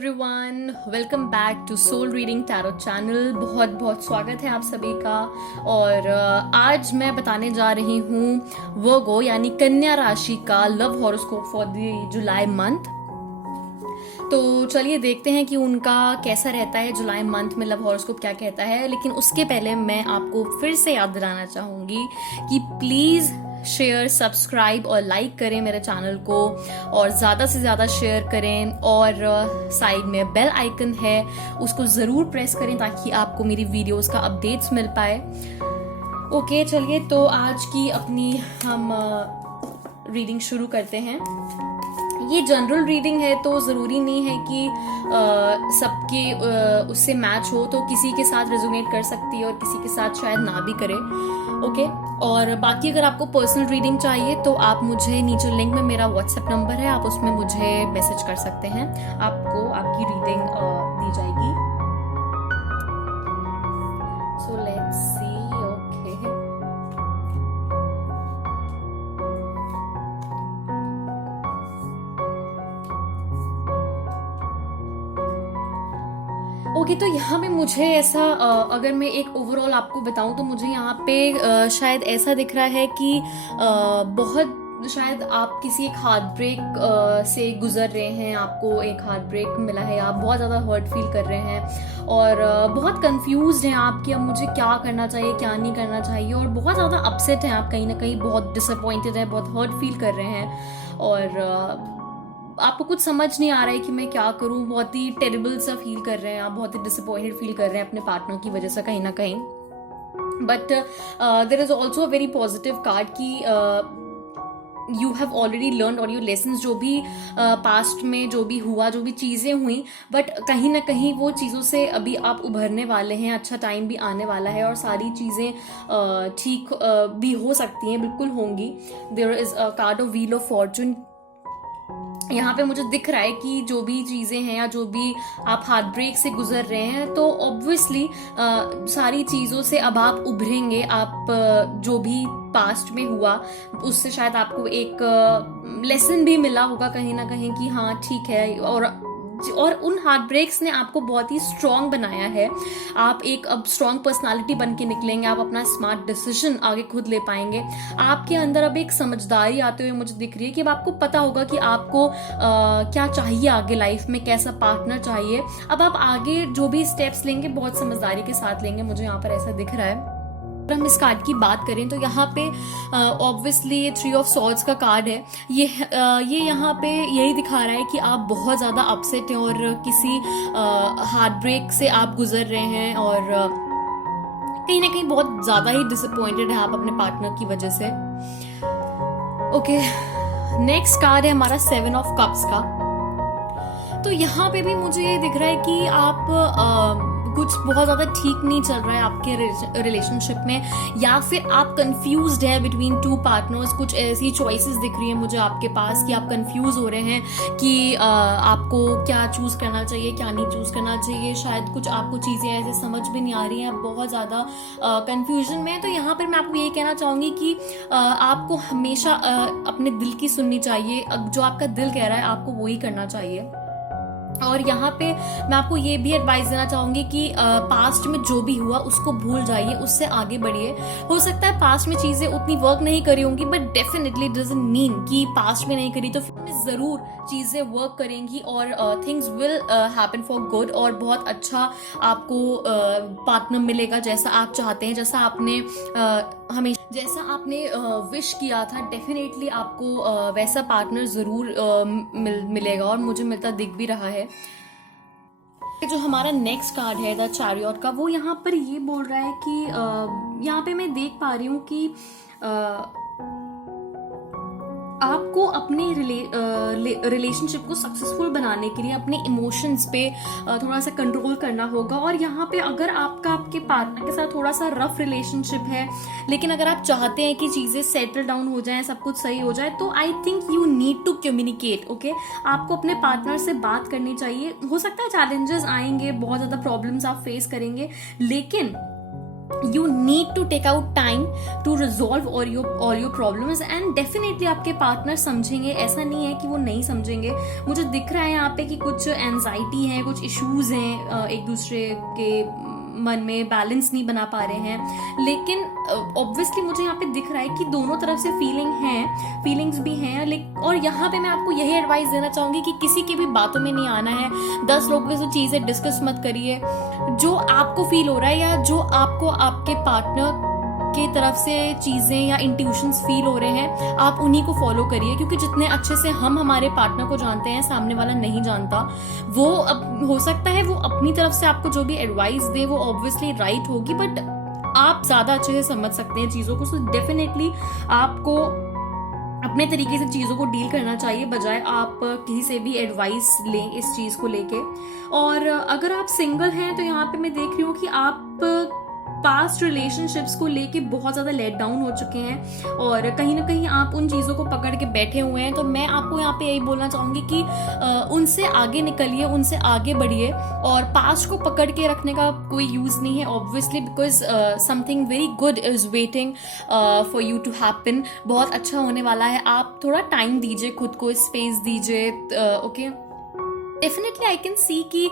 Everyone, welcome back to soul reading tarot channel. बहुत बहुत स्वागत है आप सभी का। और आज मैं बताने जा रही हूँ वर्गो यानी कन्या राशि का love horoscope for the July month. तो चलिए देखते हैं कि उनका कैसा रहता है जुलाई मंथ में, लव हॉरोस्कोप क्या कहता है। लेकिन उसके पहले मैं आपको फिर से याद दिलाना चाहूंगी कि प्लीज शेयर, सब्सक्राइब और लाइक करें मेरे चैनल को, और ज़्यादा से ज़्यादा शेयर करें। और साइड में बेल आइकन है, उसको ज़रूर प्रेस करें ताकि आपको मेरी वीडियोस का अपडेट्स मिल पाए। ओके, चलिए तो आज की अपनी हम रीडिंग शुरू करते हैं। ये जनरल रीडिंग है तो ज़रूरी नहीं है कि सबके उससे मैच हो, तो किसी के साथ रेजोनेट कर सकती है और किसी के साथ शायद ना भी करे। ओके, और बाकी अगर आपको पर्सनल रीडिंग चाहिए तो आप मुझे नीचे लिंक में मेरा व्हाट्सएप नंबर है, आप उसमें मुझे मैसेज कर सकते हैं, आपको आपकी रीडिंग दी जाएगी। So let's see. ओके, तो यहाँ पे मुझे ऐसा अगर मैं एक ओवरऑल आपको बताऊं तो मुझे यहाँ पे शायद ऐसा दिख रहा है कि बहुत शायद आप किसी एक हार्ट ब्रेक से गुजर रहे हैं, आपको एक हार्ट ब्रेक मिला है, आप बहुत ज़्यादा हर्ट फील कर रहे हैं और बहुत कंफ्यूज्ड हैं आप कि अब मुझे क्या करना चाहिए क्या नहीं करना चाहिए, और बहुत ज़्यादा अपसेट हैं आप, कहीं ना कहीं बहुत डिसअपॉइंटेड है, बहुत हर्ट फील कर रहे हैं और आपको कुछ समझ नहीं आ रहा है कि मैं क्या करूं, बहुत ही टेरिबल सा फील कर रहे हैं आप, बहुत ही डिसअपॉइंटेड फील कर रहे हैं अपने पार्टनर की वजह से कहीं ना कहीं। But there is also a very positive card कि यू हैव ऑलरेडी लर्न और योर लेसन्स, जो भी पास्ट में जो भी हुआ, जो भी चीज़ें हुई, बट कहीं ना कहीं वो चीज़ों से अभी आप उभरने वाले हैं, अच्छा टाइम भी आने वाला है और सारी चीज़ें ठीक भी हो सकती हैं, बिल्कुल होंगी। There is a card of wheel of fortune. यहाँ पे मुझे दिख रहा है कि जो भी चीज़ें हैं या जो भी आप हार्ट ब्रेक से गुजर रहे हैं तो ऑब्वियसली सारी चीज़ों से अब आप उभरेंगे। आप जो भी पास्ट में हुआ उससे शायद आपको एक लेसन भी मिला होगा कहीं ना कहीं कि हाँ ठीक है, और उन हार्ट ब्रेक्स ने आपको बहुत ही स्ट्रांग बनाया है। आप एक अब स्ट्रांग पर्सनालिटी बन के निकलेंगे, आप अपना स्मार्ट डिसीजन आगे खुद ले पाएंगे। आपके अंदर अब एक समझदारी आते हुए मुझे दिख रही है कि अब आपको पता होगा कि आपको क्या चाहिए आगे लाइफ में, कैसा पार्टनर चाहिए। अब आप आगे जो भी स्टेप्स लेंगे बहुत समझदारी के साथ लेंगे, मुझे यहाँ पर ऐसा दिख रहा है। हम इस कार्ड की बात करें तो यहाँ पे ऑब्वियसली ये 3 ऑफ सॉर्ड्स का कार्ड है। ये यहाँ पे यही दिखा रहा है कि आप बहुत ज़्यादा अपसेट हैं और किसी हार्ट ब्रेक से आप गुजर रहे हैं और कहीं ना कहीं बहुत ज़्यादा ही डिसअपॉइंटेड है आप अपने पार्टनर की वजह से। ओके, नेक्स्ट कार्ड है हमारा 7 ऑफ कप्स का। तो यहाँ पे भी मुझे ये दिख रहा है कि आप कुछ बहुत ज़्यादा ठीक नहीं चल रहा है आपके रिलेशनशिप में, या फिर आप कंफ्यूज्ड है बिटवीन 2 पार्टनर्स। कुछ ऐसी चॉइसेस दिख रही है मुझे आपके पास कि आप कंफ्यूज हो रहे हैं कि आपको क्या चूज करना चाहिए क्या नहीं चूज करना चाहिए। शायद कुछ आपको चीज़ें ऐसे समझ भी नहीं आ रही हैं, आप बहुत ज़्यादा कंफ्यूजन में है। तो यहाँ पर मैं आपको ये कहना चाहूँगी कि आपको हमेशा अपने दिल की सुननी चाहिए, जो आपका दिल कह रहा है आपको वही करना चाहिए। और यहाँ पे मैं आपको ये भी एडवाइस देना चाहूंगी कि पास्ट में जो भी हुआ उसको भूल जाइए, उससे आगे बढ़िए। हो सकता है पास्ट में चीजें उतनी वर्क नहीं करी होंगी, बट डेफिनेटली डजंट मीन कि पास्ट में नहीं करी तो फिर जरूर चीजें वर्क करेंगी और things will happen for good, और बहुत अच्छा आपको पार्टनर मिलेगा जैसा आप चाहते हैं, जैसा आपने जैसा आपने विश किया था। डेफिनेटली आपको वैसा पार्टनर जरूर मिलेगा और मुझे मिलता दिख भी रहा है। जो हमारा नेक्स्ट कार्ड है द चैरियट का, वो यहाँ पर ये बोल रहा है कि यहाँ पे मैं देख पा रही हूँ कि आपको अपने रिलेशनशिप को सक्सेसफुल बनाने के लिए अपने इमोशंस पे थोड़ा सा कंट्रोल करना होगा। और यहाँ पे अगर आपके पार्टनर के साथ थोड़ा सा रफ रिलेशनशिप है, लेकिन अगर आप चाहते हैं कि चीज़ें सेटल डाउन हो जाएं, सब कुछ सही हो जाए, तो I think you need to communicate. Okay, आपको अपने पार्टनर से बात करनी चाहिए। हो सकता है चैलेंजेस आएंगे, बहुत ज़्यादा प्रॉब्लम्स आप फेस करेंगे, लेकिन You need to take out time to resolve all your problems and definitely आपके पार्टनर समझेंगे, ऐसा नहीं है कि वो नहीं समझेंगे। मुझे दिख रहा है यहाँ पे कि कुछ एंजाइटी है, कुछ इश्यूज हैं एक दूसरे के मन में, बैलेंस नहीं बना पा रहे हैं, लेकिन ऑब्वियसली मुझे यहाँ पे दिख रहा है कि दोनों तरफ से फीलिंग्स भी हैं। और यहाँ पे मैं आपको यही एडवाइस देना चाहूंगी कि किसी की भी बातों में नहीं आना है, 10 लोगों से चीजें डिस्कस मत करिए। जो आपको फील हो रहा है या जो आपको आपके पार्टनर की तरफ से चीजें या इंट्यूशंस फील हो रहे हैं, आप उन्हीं को फॉलो करिए, क्योंकि जितने अच्छे से हम हमारे पार्टनर को जानते हैं, सामने वाला नहीं जानता। वो हो सकता है वो अपनी तरफ से आपको जो भी एडवाइस दे वो ऑब्वियसली राइट होगी, बट आप ज्यादा अच्छे से समझ सकते हैं चीजों को। सो डेफिनेटली आपको अपने तरीके से चीजों को डील करना चाहिए, बजाय आप किसी से भी एडवाइस लें इस चीज को लेके। और अगर आप सिंगल हैं तो यहाँ पे मैं देख रही हूँ कि आप पास्ट रिलेशनशिप्स को लेके बहुत ज्यादा लेट डाउन हो चुके हैं और कहीं ना कहीं आप उन चीजों को पकड़ के बैठे हुए हैं। तो मैं आपको यहाँ पे यही बोलना चाहूंगी कि उनसे आगे निकलिए, उनसे आगे बढ़िए, और पास्ट को पकड़ के रखने का कोई यूज नहीं है obviously, because something very good is waiting for you to happen. बहुत अच्छा होने वाला है। आप थोड़ा टाइम दीजिए, खुद को स्पेस दीजिए। Okay, definitely I can see कि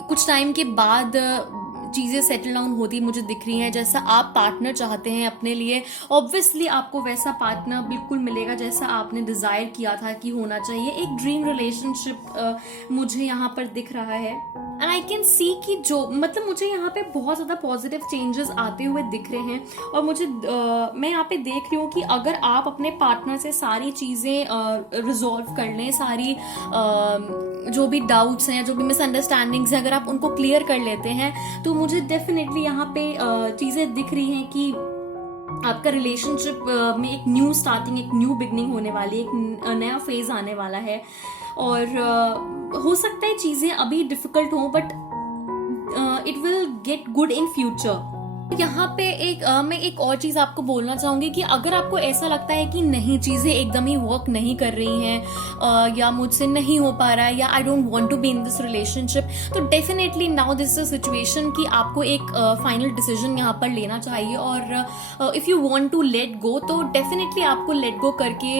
कुछ टाइम के बाद चीजें सेटल डाउन होती मुझे दिख रही हैं। जैसा आप पार्टनर चाहते हैं अपने लिए, ऑब्वियसली आपको वैसा पार्टनर बिल्कुल मिलेगा जैसा आपने डिजायर किया था कि होना चाहिए। एक ड्रीम रिलेशनशिप मुझे यहाँ पर दिख रहा है एंड आई कैन सी कि जो मतलब मुझे यहाँ पे बहुत ज्यादा पॉजिटिव चेंजेस आते हुए दिख रहे हैं। और मुझे मैं यहाँ पे देख रही हूँ कि अगर आप अपने पार्टनर से सारी चीजें रिजॉल्व कर लें, सारी जो भी डाउट्स हैं, जो भी मिसअंडरस्टैंडिंग्स हैं, अगर आप उनको क्लियर कर लेते हैं, तो मुझे डेफिनेटली यहाँ पे चीजें दिख रही हैं कि आपका रिलेशनशिप में एक न्यू स्टार्टिंग, एक न्यू बिगनिंग होने वाली है, एक नया फेज आने वाला है। और हो सकता है चीजें अभी डिफिकल्ट हो, but it will get good in future. यहाँ पे मैं एक और चीज आपको बोलना चाहूंगी कि अगर आपको ऐसा लगता है कि नहीं, चीजें एकदम ही वर्क नहीं कर रही हैं या मुझसे नहीं हो पा रहा है या I don't want to be in this relationship, तो definitely now this is a situation कि आपको एक फाइनल डिसीजन यहाँ पर लेना चाहिए। और if you want to let go, तो डेफिनेटली आपको लेट गो करके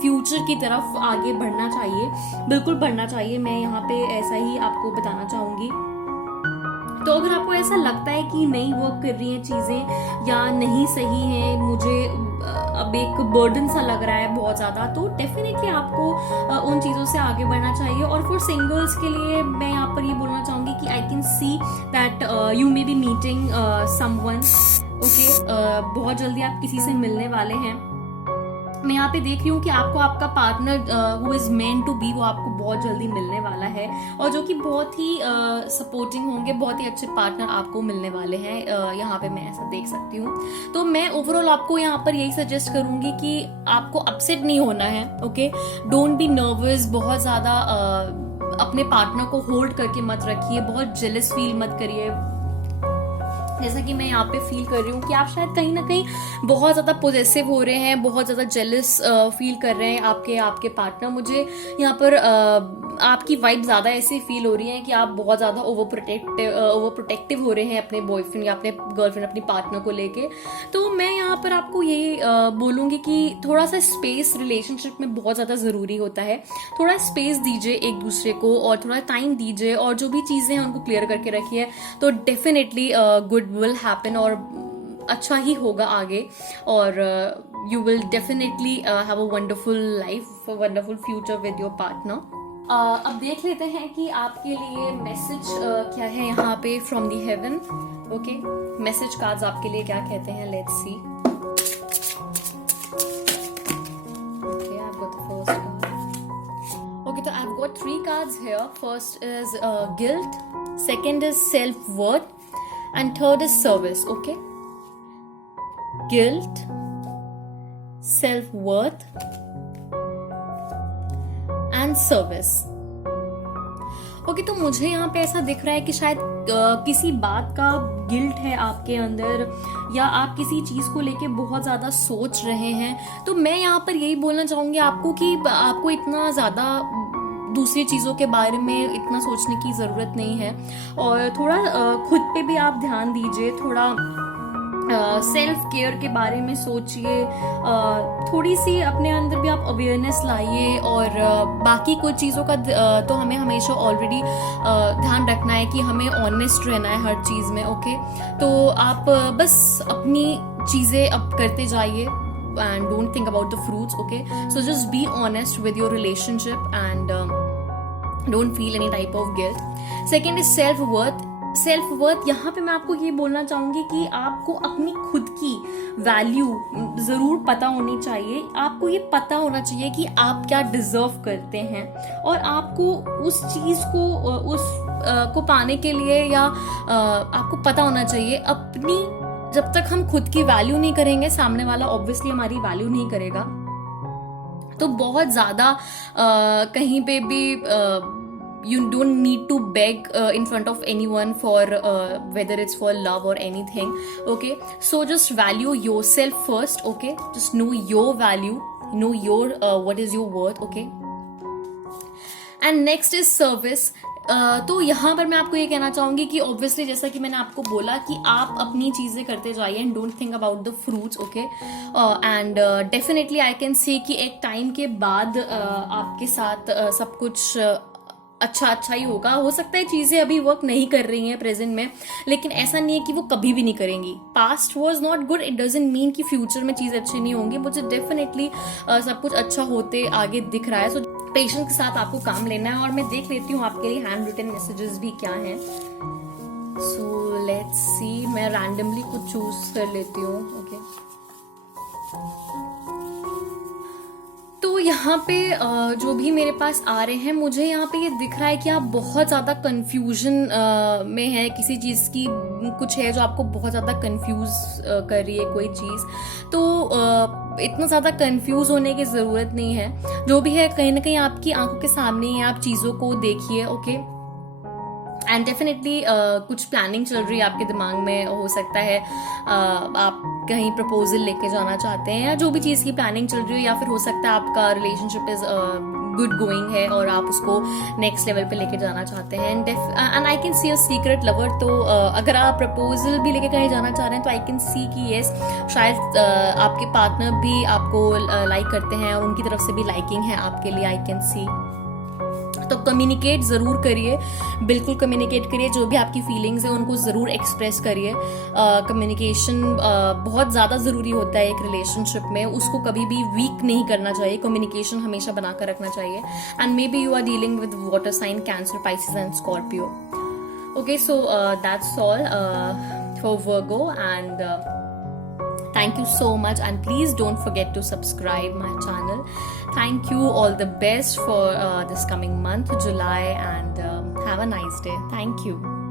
फ्यूचर की तरफ आगे बढ़ना चाहिए, बिल्कुल बढ़ना चाहिए। मैं यहाँ पे ऐसा ही आपको बताना चाहूंगी। तो अगर आपको ऐसा लगता है कि नहीं वर्क कर रही हैं चीजें या नहीं सही है, मुझे अब एक बर्डन सा लग रहा है बहुत ज्यादा, तो डेफिनेटली आपको उन चीजों से आगे बढ़ना चाहिए। और फॉर सिंगल्स के लिए मैं यहाँ पर ये बोलना चाहूंगी कि I can see that you may be meeting someone. Okay, बहुत जल्दी आप किसी से मिलने वाले हैं। मैं यहाँ पे देख रही हूँ कि आपको आपका partner who is meant to be, वो आपको बहुत जल्दी मिलने वाला है, और जो कि बहुत ही सपोर्टिंग होंगे, बहुत ही अच्छे पार्टनर आपको मिलने वाले हैं। यहाँ पे मैं ऐसा देख सकती हूँ। तो मैं ओवरऑल आपको यहाँ पर यही सजेस्ट करूंगी कि आपको अपसेट नहीं होना है। ओके, डोंट बी नर्वस, बहुत ज्यादा अपने पार्टनर को होल्ड करके मत रखिए, बहुत जेलस फील मत करिए। जैसा कि मैं यहाँ पे फील कर रही हूँ कि आप शायद कहीं ना कहीं बहुत ज्यादा पोजेसिव हो रहे हैं, बहुत ज्यादा जेलस फील कर रहे हैं आपके पार्टनर। मुझे यहाँ पर आपकी वाइब ज्यादा ऐसी फील हो रही है कि आप बहुत ज्यादा ओवर प्रोटेक्टिव हो रहे हैं अपने बॉयफ्रेंड या अपने गर्लफ्रेंड, अपनी पार्टनर को लेके। तो मैं यहाँ पर आपको यही बोलूंगी कि थोड़ा सा स्पेस रिलेशनशिप में बहुत ज्यादा जरूरी होता है। थोड़ा स्पेस दीजिए एक दूसरे को और थोड़ा टाइम दीजिए, और जो भी चीजें हैं उनको क्लियर करके रखिए, तो डेफिनेटली गुड विल हैपन और अच्छा ही होगा आगे। और you will definitely have a wonderful life, wonderful future with your partner. अब देख लेते हैं कि आपके लिए मैसेज क्या है यहाँ पे from the heaven. Okay, message cards आपके लिए क्या कहते हैं, let's see. Okay, I got the first card. Okay, तो I have got 3 cards here. First is guilt, second is self-worth, and third is service. Okay, guilt, self-worth and service. Okay, तो मुझे यहाँ पे ऐसा दिख रहा है कि शायद किसी बात का गिल्ट है आपके अंदर, या आप किसी चीज को लेके बहुत ज्यादा सोच रहे हैं। तो मैं यहाँ पर यही बोलना चाहूंगी आपको कि आपको इतना ज्यादा दूसरी चीज़ों के बारे में इतना सोचने की ज़रूरत नहीं है। और थोड़ा खुद पे भी आप ध्यान दीजिए, थोड़ा सेल्फ केयर के बारे में सोचिए, थोड़ी सी अपने अंदर भी आप अवेयरनेस लाइए। और बाकी कुछ चीज़ों का तो हमें हमेशा ऑलरेडी ध्यान रखना है कि हमें ऑनेस्ट रहना है हर चीज़ में। ओके, तो आप बस अपनी चीज़ें अब करते जाइए and don't think about the fruits. Okay, so just be honest with your relationship and don't feel any type of guilt. Second is self-worth. Self-worth, यहाँ पे मैं आपको ये बोलना चाहूंगी कि आपको अपनी खुद की वैल्यू जरूर पता होनी चाहिए। आपको ये पता होना चाहिए कि आप क्या डिजर्व करते हैं, और आपको उस चीज को पाने के लिए या आपको पता होना चाहिए अपनी, जब तक हम खुद की वैल्यू नहीं करेंगे, सामने वाला ऑब्वियसली हमारी वैल्यू नहीं करेगा। तो बहुत ज्यादा कहीं पे भी you don't need to beg in front of anyone for whether it's for love or anything. Okay, so just value yourself first. Okay, just know your value, know your what is your worth. Okay, and next is service. तो यहाँ पर मैं आपको ये कहना चाहूंगी कि obviously जैसा कि मैंने आपको बोला कि आप अपनी चीजें करते जाइए and don't think about the fruits. Okay, and definitely I can say कि एक टाइम के बाद आपके साथ सब कुछ अच्छा ही होगा। हो सकता है चीजें अभी वर्क नहीं कर रही हैं प्रेजेंट में, लेकिन ऐसा नहीं है कि वो कभी भी नहीं करेंगी। Past was not good, it doesn't mean कि फ्यूचर में चीजें अच्छी नहीं होंगी। मुझे डेफिनेटली सब कुछ अच्छा होते आगे दिख रहा है। सो पेशेंस के साथ आपको काम लेना है। और मैं देख लेती हूँ आपके लिए हैंड रिटन मैसेजेस भी क्या हैं। सो लेट्स सी, मैं रैंडमली कुछ चूज कर लेती हूँ। ओके, तो यहाँ पे जो भी मेरे पास आ रहे हैं, मुझे यहाँ पे ये दिख रहा है कि आप बहुत ज़्यादा कंफ्यूजन में है किसी चीज़ की। कुछ है जो आपको बहुत ज़्यादा कंफ्यूज कर रही है कोई चीज़। तो इतना ज़्यादा कंफ्यूज होने की ज़रूरत नहीं है। जो भी है कहीं ना कहीं आपकी आंखों के सामने ही है, आप चीज़ों को देखिए। ओके, एंड डेफिनेटली कुछ प्लानिंग चल रही है आपके दिमाग में। हो सकता है आप कहीं प्रपोजल लेके जाना चाहते हैं, या जो भी चीज़ की प्लानिंग चल रही है, या फिर हो सकता है आपका रिलेशनशिप इज गुड गोइंग है और आप उसको नेक्स्ट लेवल पे लेके जाना चाहते हैं। And I can see a secret lover. तो अगर आप प्रपोजल भी लेके कहीं जाना चाह रहे हैं तो आई कैन सी कि यस, शायद आपके पार्टनर भी आपको लाइक करते हैं और उनकी तरफ से भी लाइकिंग है आपके लिए, आई कैन सी। तो कम्युनिकेट ज़रूर करिए, बिल्कुल कम्युनिकेट करिए। जो भी आपकी फीलिंग्स है उनको ज़रूर एक्सप्रेस करिए। कम्युनिकेशन बहुत ज़्यादा ज़रूरी होता है एक रिलेशनशिप में, उसको कभी भी वीक नहीं करना चाहिए। कम्युनिकेशन हमेशा बनाकर रखना चाहिए। And maybe you are dealing with water sign, Cancer, Pisces and Scorpio. Okay, so that's all for Virgo, and thank you so much, and please don't forget to subscribe my channel. Thank you, all the best for this coming month, July, and have a nice day. Thank you.